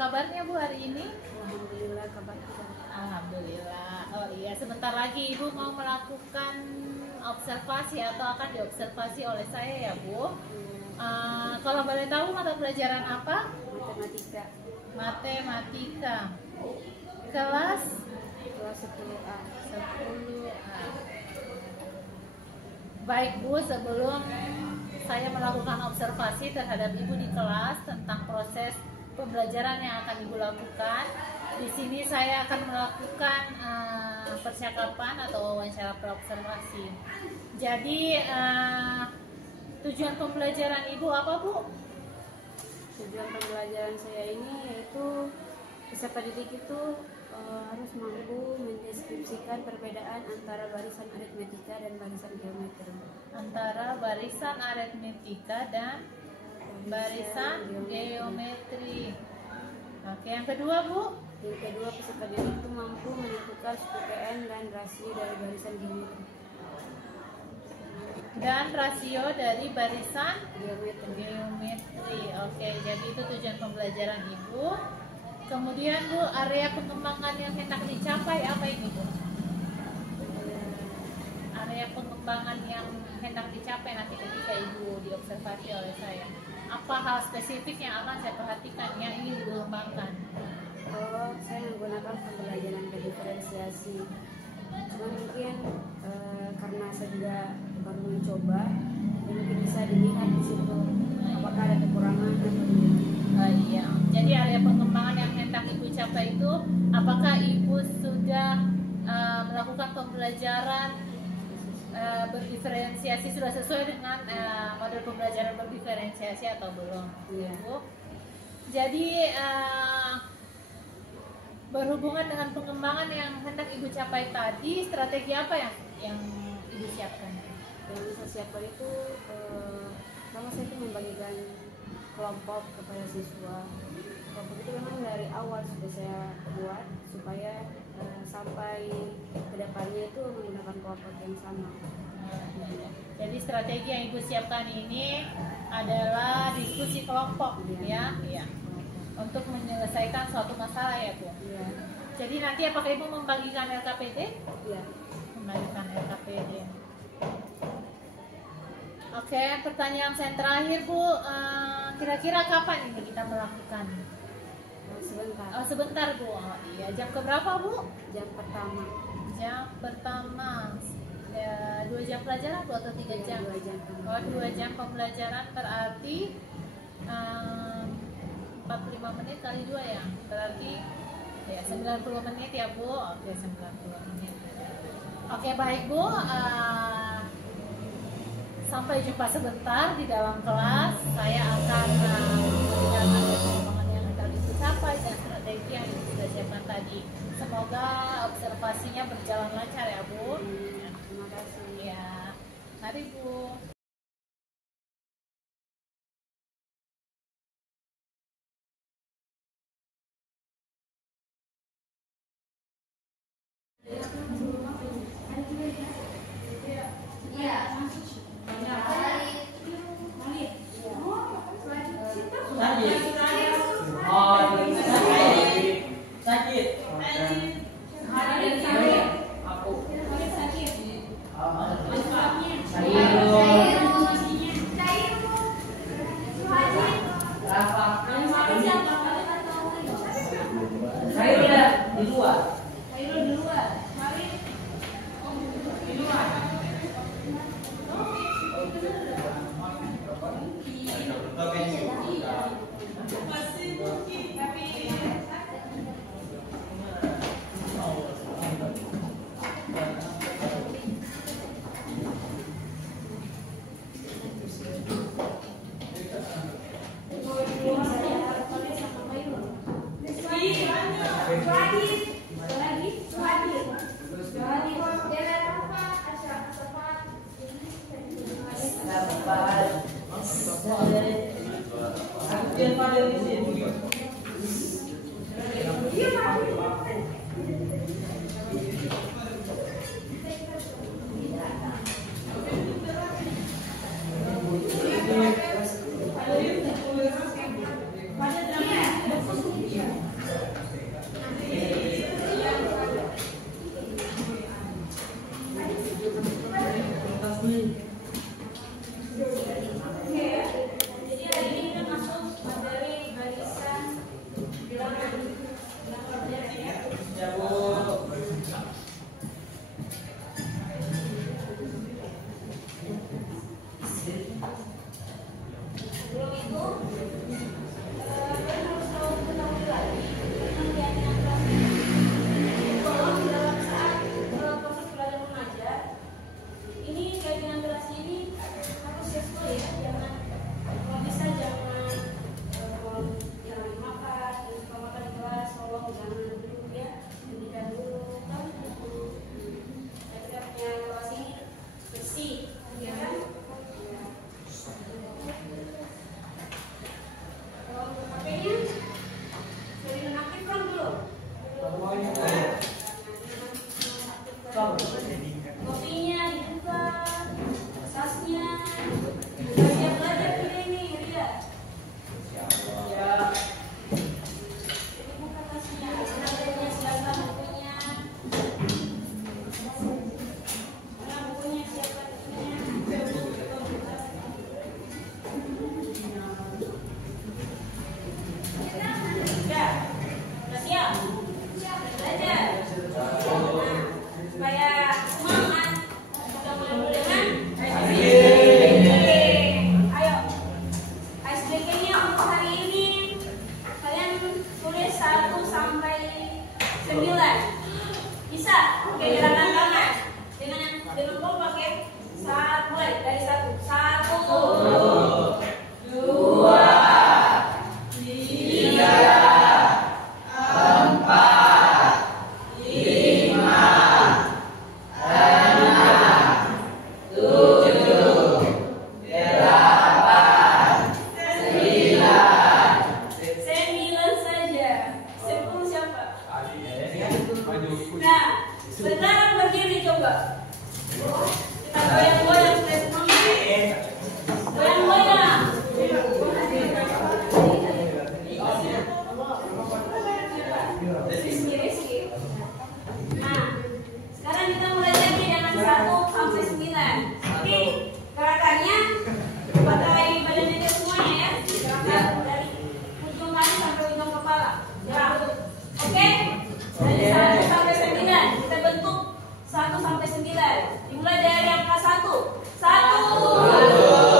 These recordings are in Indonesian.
kabarnya Bu hari ini? Alhamdulillah, kabarnya baik. Alhamdulillah. Oh iya, sebentar lagi Ibu mau melakukan observasi atau akan diobservasi oleh saya ya Bu. Kalau boleh tahu mata pelajaran apa? Matematika. Matematika. Kelas 10A. 10A. Baik Bu, sebelum saya melakukan observasi terhadap Ibu di kelas tentang proses pembelajaran yang akan Ibu lakukan, di sini saya akan melakukan percakapan atau wawancara observasi. Jadi tujuan pembelajaran Ibu apa Bu? Tujuan pembelajaran saya ini yaitu peserta didik itu harus mampu mendeskripsikan perbedaan antara barisan aritmetika dan barisan geometri. Antara barisan aritmetika dan barisan geometri. Oke, yang kedua Bu? Yang kedua, peserta didik itu mampu menentukan suku PN dan rasio dari barisan geometri. Dan rasio dari barisan Geometri. Oke, jadi itu tujuan pembelajaran Ibu. Kemudian Bu, area pengembangan yang hendak dicapai apa ini Bu? Area pengembangan yang hendak dicapai nanti ketika Ibu diobservasi oleh saya. Apa hal spesifik yang akan saya perhatikan yang ingin dikembangkan? Oh, saya menggunakan pembelajaran diferensiasi. Cuma mungkin karena saya juga baru mencoba, mungkin bisa dilihat di situ apakah ada kekurangan atau tidak. Iya. Jadi area pengembangan yang hendak Ibu capai itu, apakah Ibu sudah melakukan pembelajaran berdiferensiasi sudah sesuai dengan model pembelajaran berdiferensiasi atau belum? Iya. Bu. Jadi berhubungan dengan pengembangan yang hendak Ibu capai tadi, strategi apa yang Ibu siapkan? Yang saya siapkan itu pertama saya itu membagikan kelompok kepada siswa. Kelompok itu memang dari awal sudah saya buat supaya sampai kedepannya itu menggunakan kelompok yang sama. Jadi strategi yang Ibu siapkan ini adalah diskusi kelompok, ya, ya, untuk menyelesaikan suatu masalah ya Bu. Iya. Jadi nanti apakah Ibu membagikan LKPD? Iya. Membagikan LKPD. Oke, pertanyaan saya terakhir Bu, kira-kira kapan ini kita melakukan? Sebentar. Oh, sebentar Bu. Oh, iya, jam keberapa Bu? Jam pertama. Jam pertama. Ya, 2 jam pelajaran Bu atau 3 jam? 2 jam. Oh, 2 jam pembelajaran berarti 45 menit kali 2 ya? Berarti ya 90 menit ya Bu. Oke, 90 menit. Oke, baik Bu. Sampai jumpa sebentar di dalam kelas. Saya akan memberikan pengembangan yang akan Ibu capai dan strategi yang Ibu sudah siapkan tadi. Semoga observasinya berjalan lancar ya Bu. Terima kasih. Ya, mari Bu. Kopinya dibuka, sasnya, siap belajar ini, Ria. Dibuka tasnya, bukunya siapkan bukunya. Bukunya siapkan bukunya. Sudah siap? Belajar. Supaya semangat, kita mulai dulu dengan ayo, SBK-nya untuk hari ini kalian tulis 1 sampai 9. Bisa? Oke, gerakan tangan dengan kelompok ya. Mulai dari 1. 1, 2, 3, 9 saja. 10 siapa? Nah, sekarang berdiri coba. Kita goyang-goyang supaya semangat. Goyang-goyang. Rizky. Nah, sekarang kita mulai lagi dengan 1 sampai 9. Oke, gerakannya pakai badannya dia semuanya ya. Gerakan dari ujung kaki sampai ujung kepala. Gerak. Oke? Dari 1 sampai 9 kita bentuk 1 sampai 9. Dimulai dari angka 1. 1.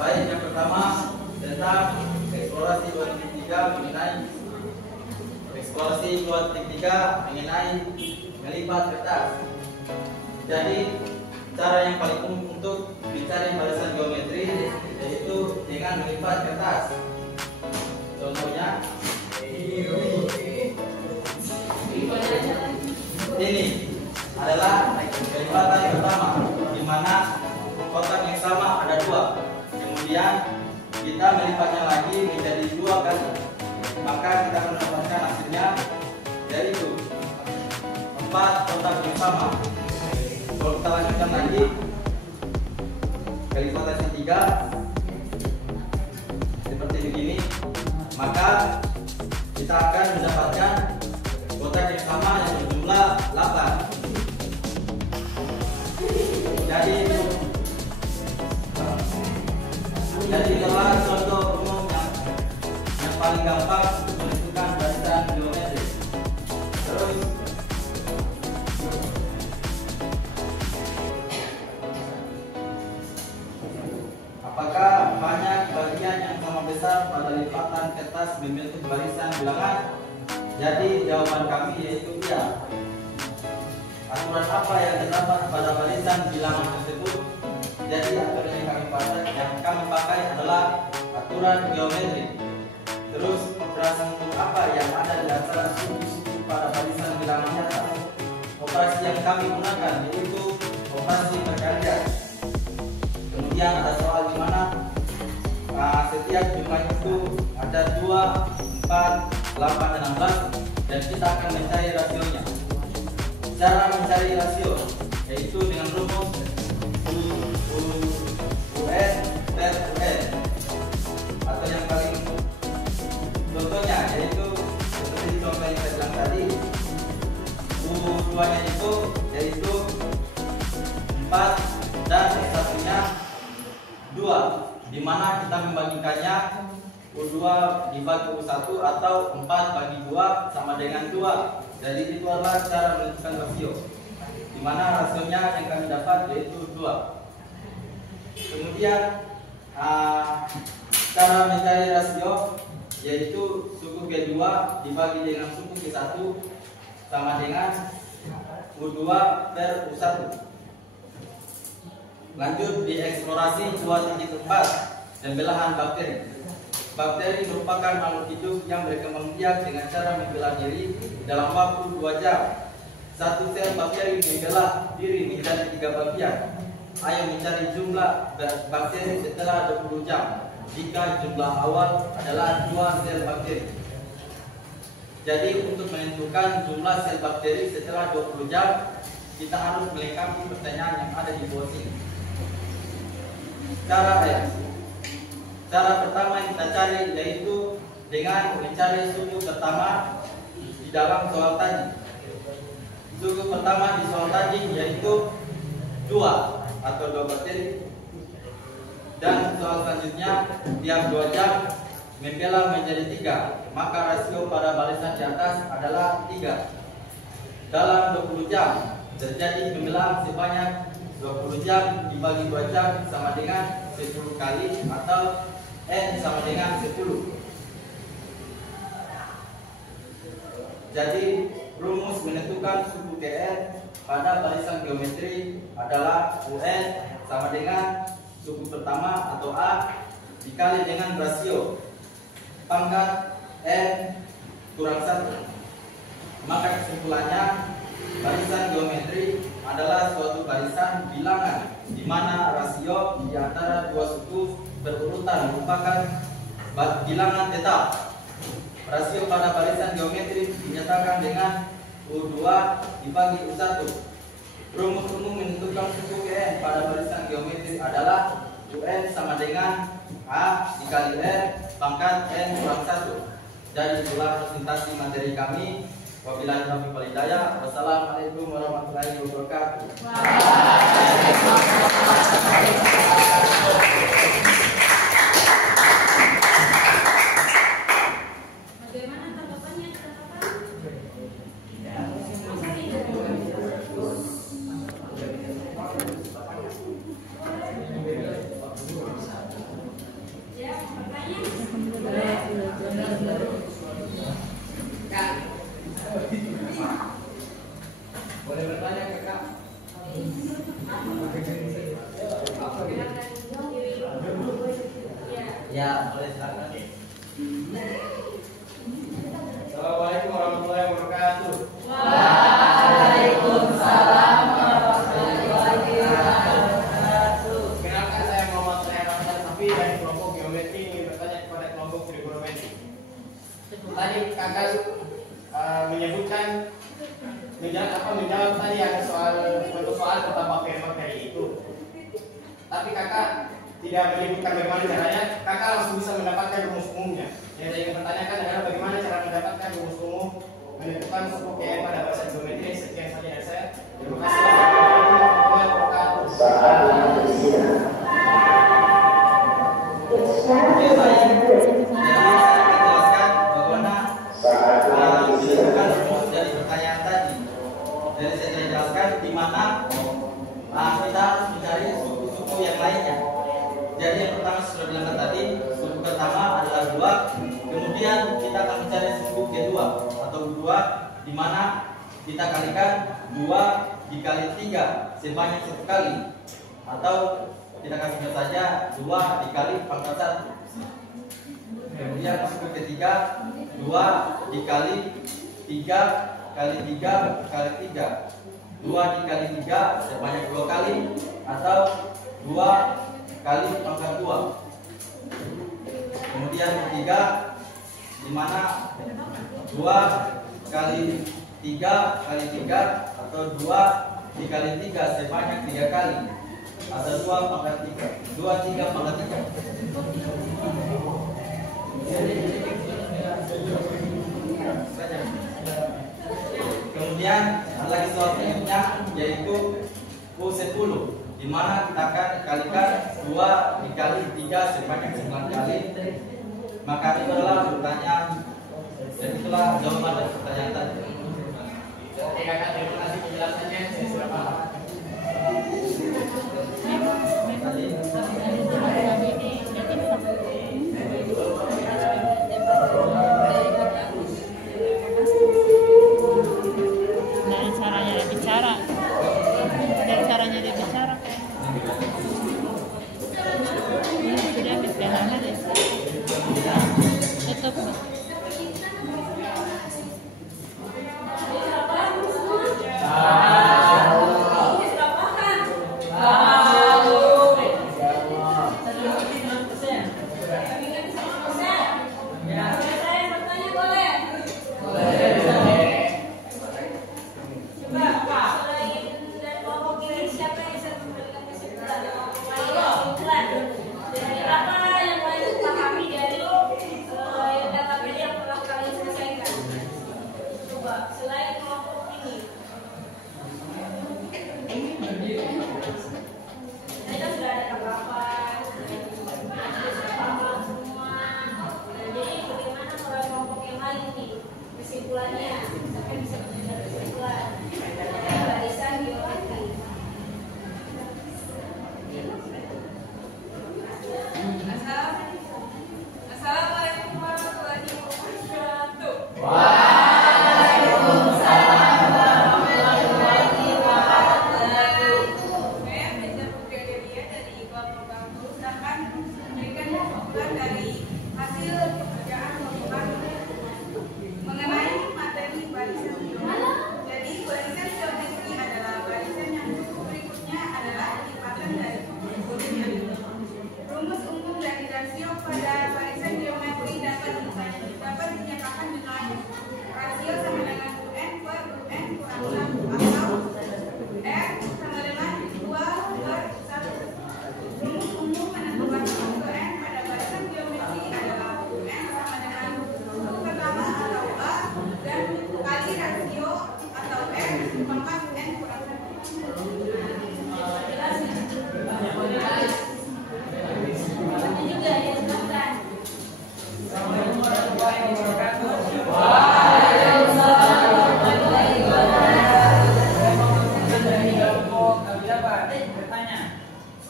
Baik, yang pertama tentang eksplorasi 2.3 mengenai melipat kertas. Jadi cara yang paling umum untuk mencari barisan geometri yaitu dengan melipat kertas. Contohnya ini adalah pelipatan pertama, di mana kotak yang sama ada dua. Kemudian kita melipatnya lagi menjadi 2 kali, maka kita akan mendapatkan hasilnya yaitu 4 kotak yang sama. Kalau kita lanjutkan lagi kelipatan ketiga seperti begini, maka kita akan mendapatkan kotak yang sama yang berjumlah 8. Jadi itulah contoh umum yang paling gampang untuk menentukan barisan geometri. Terus apakah banyak bagian yang sama besar pada lipatan kertas membentuk barisan bilangan? Jadi jawaban kami yaitu iya. Aturan apa yang terdapat pada barisan bilangan tersebut? Jadi aturan yang kami pakai adalah aturan geometri. Terus operasi apa yang ada di antara suku-suku pada barisan bilangan nyata? Operasi yang kami gunakan yaitu operasi perkalian. Kemudian ada soal di mana setiap jumlah itu ada 2, 4, 8, dan 16, dan kita akan mencari rasionya. Cara mencari rasio yaitu dengan rumus UN per UN, atau yang paling contohnya yaitu seperti contoh yang saya bilang tadi, U2 nya itu yaitu 4 dan satunya 2, dimana kita membagikannya U2 dibagi U1 atau 4 bagi 2 sama dengan 2. Jadi itu adalah cara menentukan rasio, dimana rasionya yang kami dapat yaitu 2. Kemudian cara mencari rasio yaitu suku G2 dibagi dengan suku G1 sama dengan U2 per U1. Lanjut di eksplorasi 2.4 dan belahan bakteri. Bakteri merupakan makhluk hidup yang berkembang biak dengan cara membelah diri dalam waktu 2 jam. Satu sel bakteri membelah diri menjadi 3 bagian. Ayo mencari jumlah bakteri setelah 20 jam jika jumlah awal adalah 2 sel bakteri. Jadi untuk menentukan jumlah sel bakteri setelah 20 jam, kita harus melengkapi pertanyaan yang ada di bawah sini. Cara pertama yang kita cari yaitu dengan mencari suku pertama di dalam soal tadi. Suku pertama di soal tadi yaitu 2 atau 2 bakteri, dan soal selanjutnya tiap 2 jam membelah menjadi 3, maka rasio pada barisan di atas adalah 3. Dalam 20 jam terjadi pembelahan sebanyak 20 jam dibagi 2 jam sama dengan 10 kali atau N sama dengan 10. Jadi rumus menentukan suku GN pada barisan geometri adalah UN sama dengan suku pertama atau A dikali dengan rasio pangkat N kurang 1. Maka kesimpulannya barisan geometri adalah suatu barisan bilangan di mana rasio di antara 2 suku berurutan merupakan bilangan tetap. Rasio pada barisan geometri dinyatakan dengan U2 dibagi U1. Rumus umum menentukan suku GN pada barisan geometri adalah UN sama dengan A dikali N pangkat N kurang 1. Dan itulah presentasi materi kami. Wabillahi taufiq wal hidayah. Wassalamualaikum warahmatullahi wabarakatuh. Ya, boleh silakan. Assalamualaikum warahmatullahi wabarakatuh. Waalaikumsalam warahmatullahi wabarakatuh. Kenalkan, saya Muhammad Rahman Safi dari kelompok geometri, ingin bertanya kepada kelompok trigonometri. Tadi kakak menyebutkan menjawab tadi ada soal tentang bakteri itu. Tapi kakak tidak menyebutkan bagaimana caranya. Kakak langsung bisa mendapatkan rumus umumnya. Yang saya ingin pertanyakan adalah bagaimana cara mendapatkan rumus umum menentukan suku PN pada bahasa geometri. Sekian saja dari saya. Terima kasih. Warahmatullahi wabarakatuh. Jadi saya jelaskan di mana kita harus mencari suku-suku yang lainnya. Jadi yang pertama sudah bilang tadi, suku pertama adalah 2. Kemudian kita akan mencari suku kedua atau 2 di mana kita kalikan 2 dikali 3 sebanyak 1 kali, atau kita kasih saja 2 dikali pangkat 1. Kemudian suku ketiga 2 dikali 3 kali 3 kali 3, 2 dikali 3 sebanyak 2 kali, atau 2 kali pangkat 2. Kemudian ketiga di mana 2 kali 3 kali 3, atau 2 dikali 3 sebanyak 3 kali, atau 2 pangkat 3, 2 3 pangkat 3. Kemudian ada lagi soal selanjutnya, yaitu U10, di mana kita akan kalikan 2 dikali 3 sebanyak 9 kali. Maka itu adalah pertanyaan, dan itulah jawaban dari pertanyaan tadi. Oke kakak, terima kasih penjelasannya. Saya sudah paham. Dari caranya dia bicara sudah habis lama deh. Tutup.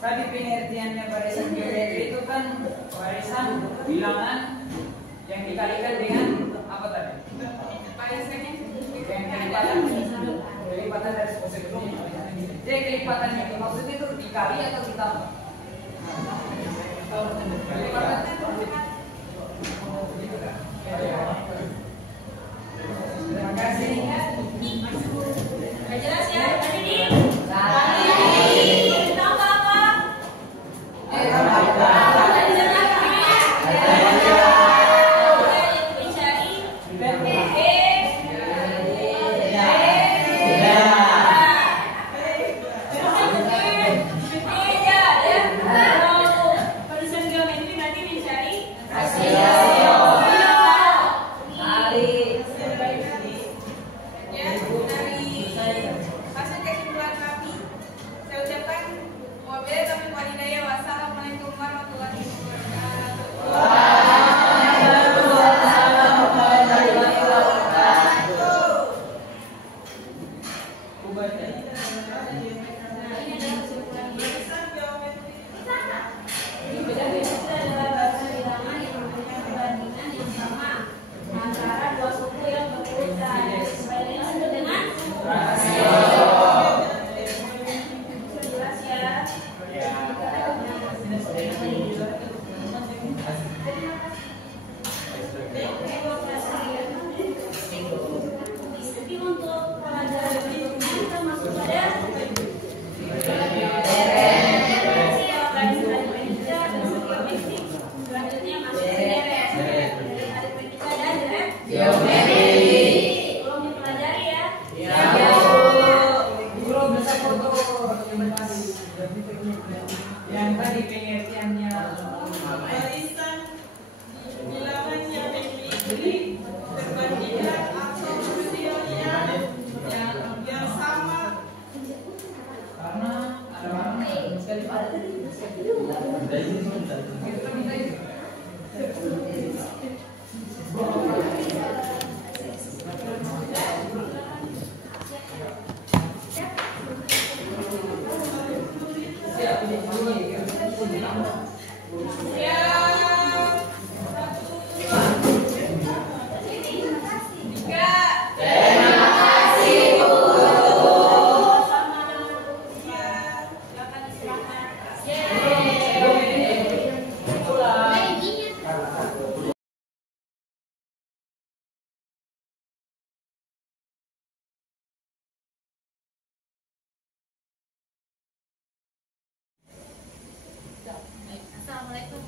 Tadi pengertiannya barisan geometri itu kan barisan bilangan yang dikalikan dengan apa tadi? Barisannya kelipatan dari sebelumnya. Jadi kelipatan yang dimaksud itu dikali atau ditambah? Kelipatan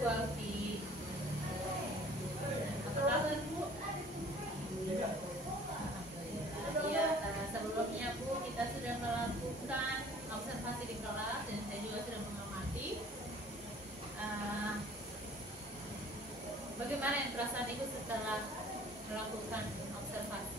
Bu Alfi. Apa kabar Bu? Ya, sebelumnya Bu kita sudah melakukan observasi di kelas dan saya juga sudah mengamati. Bagaimana yang perasaan Ibu setelah melakukan observasi?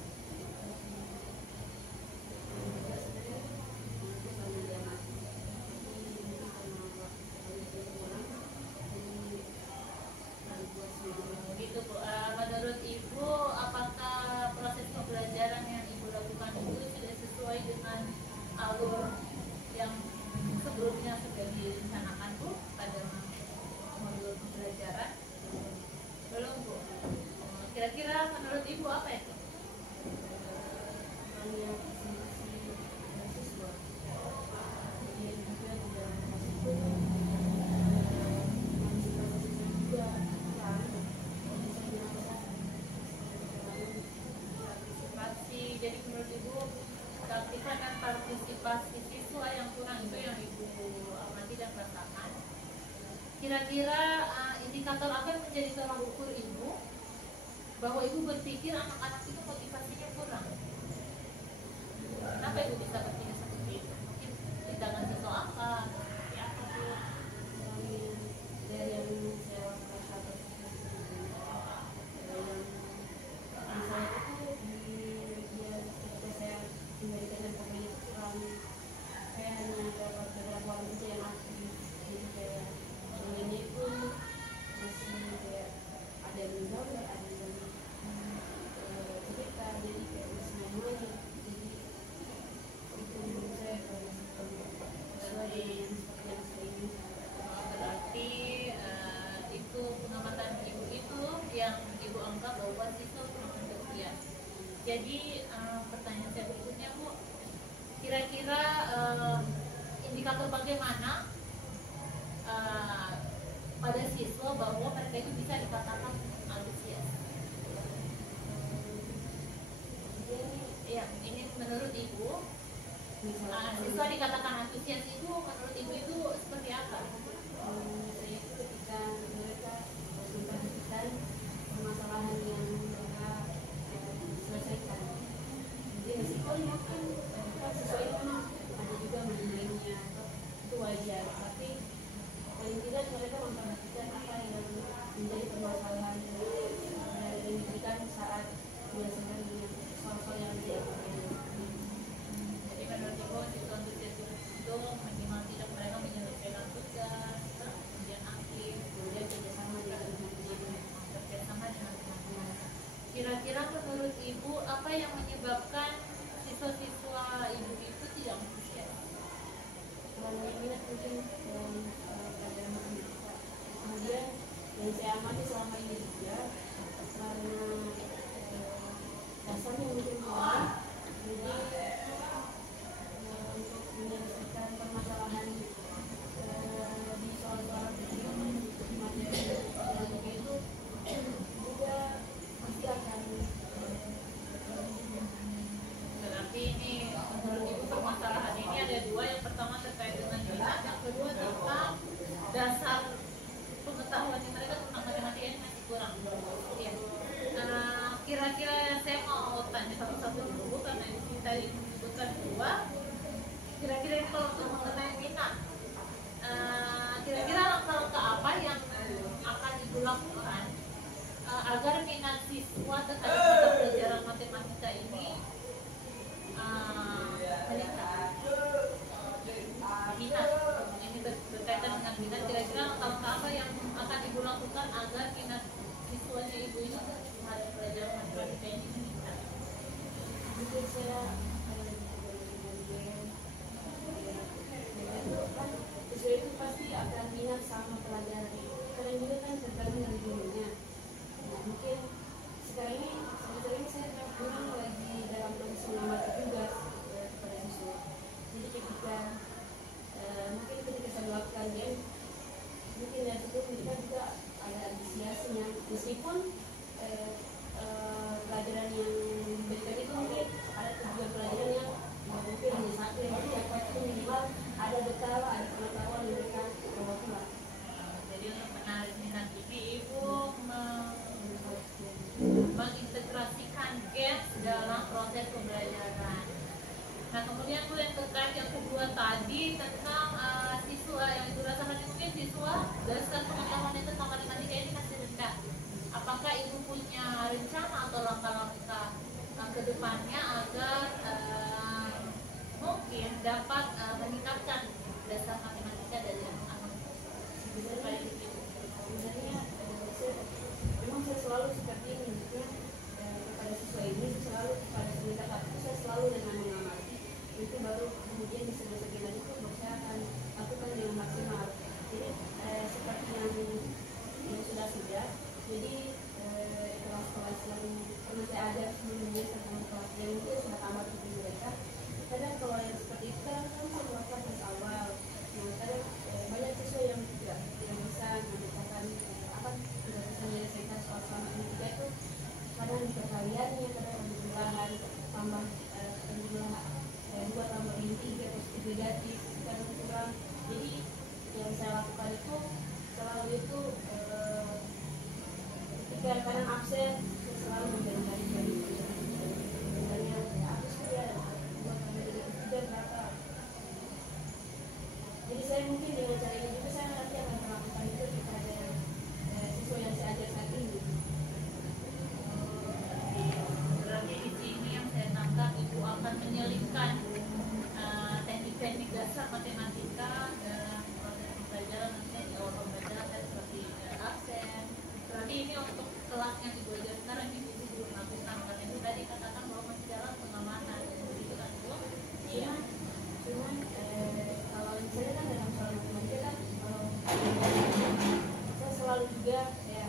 Gitu Bu. Menurut Ibu, apakah proses pembelajaran yang Ibu lakukan itu sudah sesuai dengan alur yang sebelumnya sudah direncanakan Bu pada modul pembelajaran? Belum Bu. Kira-kira menurut Ibu apa itu? Jadi menurut Ibu keaktifan dan partisipasi siswa yang kurang itu yang Ibu amati dan rasakan. Kira-kira indikator apa yang menjadi tolak ukur Ibu bahwa Ibu berpikir anak-anak itu motivasinya kurang? Kenapa Ibu bisa berpikir seperti itu? Mungkin tindakan siswa apa? Seperti apa Bu? Dari yang saya rasakan saya itu di media ketika saya memberikan pemilik kurang, saya hanya dapat beberapa orang saja yang aktif, jadi kayak semuanya itu masih kayak ada yang menjawab, ada yang cerita, jadi kayak masih semuanya, jadi itu menurut saya sesuai dengan seperti yang saya ingin. Berarti itu pengamatan Ibu itu yang Ibu anggap bahwa siswa kurang antusias. Jadi pertanyaan saya berikutnya Bu, kira-kira indikator bagaimana pada siswa bahwa mereka itu bisa dikatakan antusias? Ya, ini menurut Ibu siswa dikatakan antusias itu menurut Ibu itu seperti apa? Saya itu ketika mereka memperhatikan permasalahan yang mereka selesaikan. Jadi meskipun mungkin siswa itu memang ada juga main-mainnya, itu wajar. Tapi paling tidak mereka memperhatikan apa yang menjadi permasalahan yang diberikan saat menyelesaikan soal-soal yang menjadi. Jadi menurut Ibu siswa antusias itu minimal tidak mereka menyelesaikan tugas, kemudian aktif, kemudian kerjasama dengan teman-teman. Kira-kira menurut Ibu apa yang menyebabkan siswa-siswa Ibu itu tidak antusias? Karena minat mungkin pada matematika. Kemudian yang saya amati selama ini juga karena dasarnya mungkin kurang, jadi untuk menyelesaikan permasalahan di soal-soal kecil materi matematika itu juga pasti akan Berarti ini menurut Ibu permasalahan ini ada dua. Yang pertama terkait dengan minat, yang kedua tentang dasar pengetahuan mereka tentang matematika ini masih kurang. Ya. Kira-kira saya mau tanya satu-satu dulu karena ini tadi disebutkan dua. Kira-kira kalau untuk mengenai minat, kira-kira langkah-langkah apa yang akan Ibu lakukan agar minat siswa terhadap mata pelajaran matematika ini meningkat? Minat ini berkaitan dengan minat. Kira-kira langkah-langkah apa yang akan Ibu lakukan agar minat siswanya Ibu ini terhadap pelajaran matematika ini meningkat? mungkin saya siswa itu pasti akan minat sama pelajaran. Kadang juga kan tergantung dari gurunya. Nah, mungkin sekarang ini saya memang lagi dalam proses mengamati tugas kepada siswa. Jadi ketika mungkin ketika saya melakukan game, mungkin dari situ mereka juga ada antusiasnya. Meskipun pelajaran yang diberikan itu mungkin ada tujuan pelajaran yang mungkin hanya satu yang dicapai, itu minimal ada bekal, ada pengetahuan yang mereka bawa pulang. Jadi untuk menarik minat rencana atau langkah-langkah ke depannya agar mungkin dapat meningkatkan dasar matematika dari anak-anak. Supaya begitu. Sebenarnya memang saya selalu seperti ini, ya, kepada siswa ini selalu pada semenjak waktu saya selalu dengan mengamati itu baru kemudian di semester lagi itu saya akan lakukan dengan maksimal. Jadi seperti yang sudah jadi kelas-kelas yang pernah saya ajar sebelumnya sama kelas yang itu sudah tamat di mereka. Kadang kalau yang seperti itu kan saya melakukan dari awal. Nah, kadang banyak siswa yang tidak bisa mengerjakan tidak bisa menyelesaikan soal matematika itu kadang di perkaliannya, kadang di bilangan tambah penjumlah 2 tambah ini 3 terus negatif kadang kurang. Jadi yang saya lakukan itu selalu itu ketika kadang absen saya selalu mencari misalnya aku sudah 2 tambah negatif 3 berapa. Jadi saya mungkin dengan cara ini juga saya nanti akan melakukan itu kepada siswa yang saya ajar saat ini. Berarti di sini yang saya tangkap Ibu akan menyelipkan teknik-teknik dasar matematika dalam proses pembelajaran, nanti di awal pembelajaran seperti absen. Berarti ini untuk kelas yang Ibu ajar sekarang ini Ibu belum lakukan, karena itu tadi katakan bahwa masih dalam pengamatan, begitu kan Bu? Iya. Cuman kalau misalnya kan dalam soal matematika kan saya selalu juga ya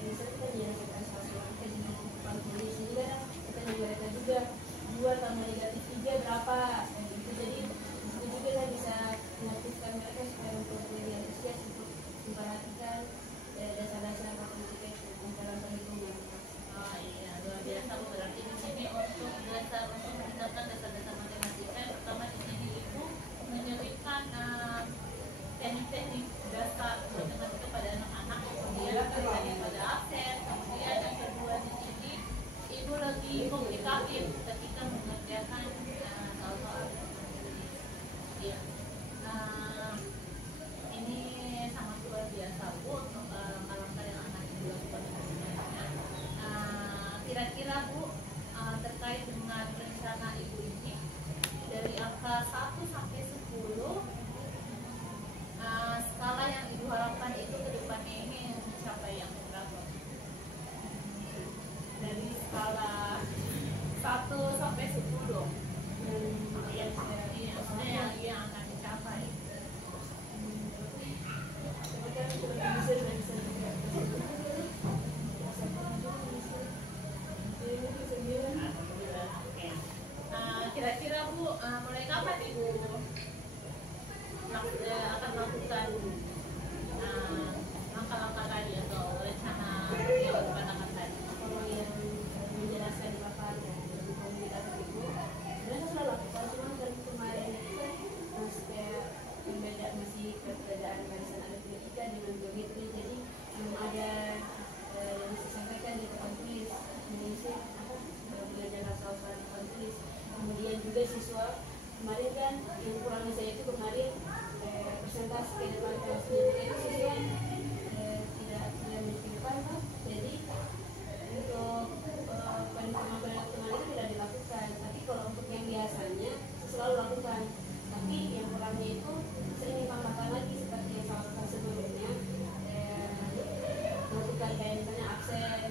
misalnya kita menyelesaikan soal kita di depan tulis juga kan kita menyelesaikan juga 2 tambah negatif 3 berapa gitu. Jadi itu juga saya bisa mengaktifkan mereka supaya untuk lebih antusias untuk memperhatikan dasar-dasar matematika itu cara perhitungan. Oh iya, luar biasa Bu. Berarti di sini untuk meningkatkan dasar-dasar matematika, yang pertama di sini Ibu menyelipkan teknik-teknik dasar matematika pada anak-anak, kemudian tadi pada absen, kemudian yang kedua di sini Ibu lagi komunikatif ketika mengerjakan soal-soal. Iya. Ini sangat luar biasa Bu untuk langkah-langkah yang akan Ibu lakukan selanjutnya. Kira-kira Bu terkait dengan rencana Ibu ini dari angka 1 sampai 10 skala yang Ibu harapkan itu ke depannya ini mencapai yang berapa? Dari skala 1 sampai 10 yang akan dicapai. Kira-kira Bu mulai kapan Ibu akan melakukan langkah-langkah tadi atau rencana yang dikatakan tadi? Kalau yang menjelaskan di lapangan dari komunitas itu sebenarnya sudah lakukan, cuma dari kemarin itu kan kayak masih perbedaan barisan aritmetika dengan geometri, jadi belum ada yang disampaikan di depan tulis mengisi belajar asal-asal di depan tulis. Kemudian juga siswa kemarin kan yang kurangnya saya itu kemarin presentasi ke depan kelas itu siswa tidak menunjukkan, jadi untuk perhitungan-perhitungan itu tidak dilakukan. Tapi kalau untuk yang biasanya saya selalu lakukan. Tapi yang kurangnya itu saya ingin tambahkan lagi seperti yang saya lakukan sebelumnya, melakukan kayak misalnya absen